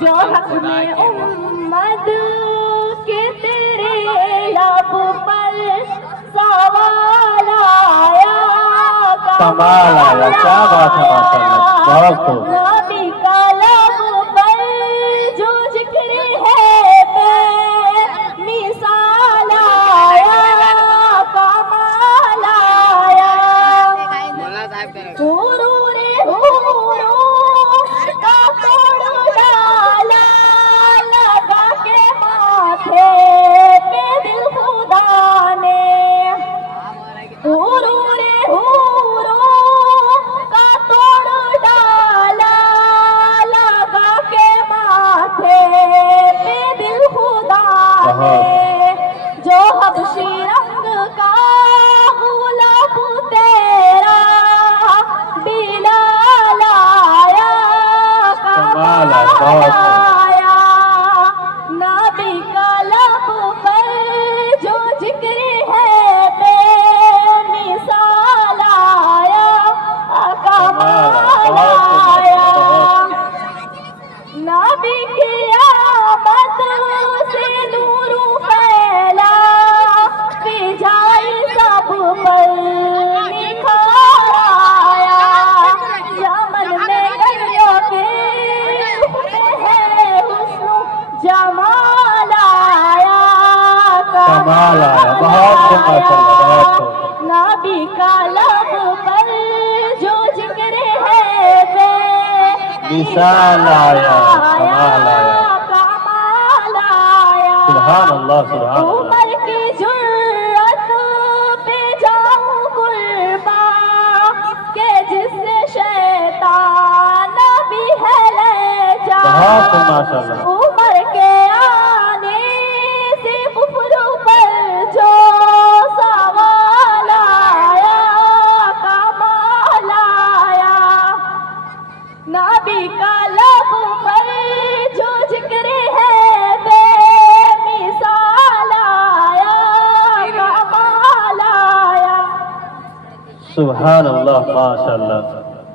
جو حق میں امت کے تیرے لب پر سوال آیا کمال آیا، کیا بات ہے ماشاءاللہ، بہت خوب۔ نبی کا لب پر جو ذکر ہے بے مثال آیا کمال آیا حرور کا توڑ ڈالا لگا کے ماتھے پہ دل خدا نے حرور کا توڑ ڈالا لگا کے ماتھے پہ دل خدا نے جو حبشی رنگ کا غلام تیرا بلال آیا کمال ہے، بہت خوب۔ آیا نبی کا لب پر جو ذکر ہے بے مثال آیا کمال آیا نبی کی آمد سے نور پھیلا فضائی سب پر نکھار آیا یمن میں گلیوں کے ہے حسن جمال آیا کمال آیا، بہت خوب ماشاءاللہ، بہت خوب۔ نبی کا لب پر جو ذکر ہے بے مثال آیا، کمال آیا، کمال آیا سبحان اللہ، سبحان اللہ۔ عمر کی جرأت پہ جاؤں قربان کہ جس سے شیطان بھی ہے لے جا بہت خوب ماشاءاللہ۔ عمر کے آنے سے کفر پر جو سوال آیا کمال آیا نبی کا لب پر جو ذکر ہے بے مثال آیا کمال آیا سبحان اللہ، ماشاءاللہ۔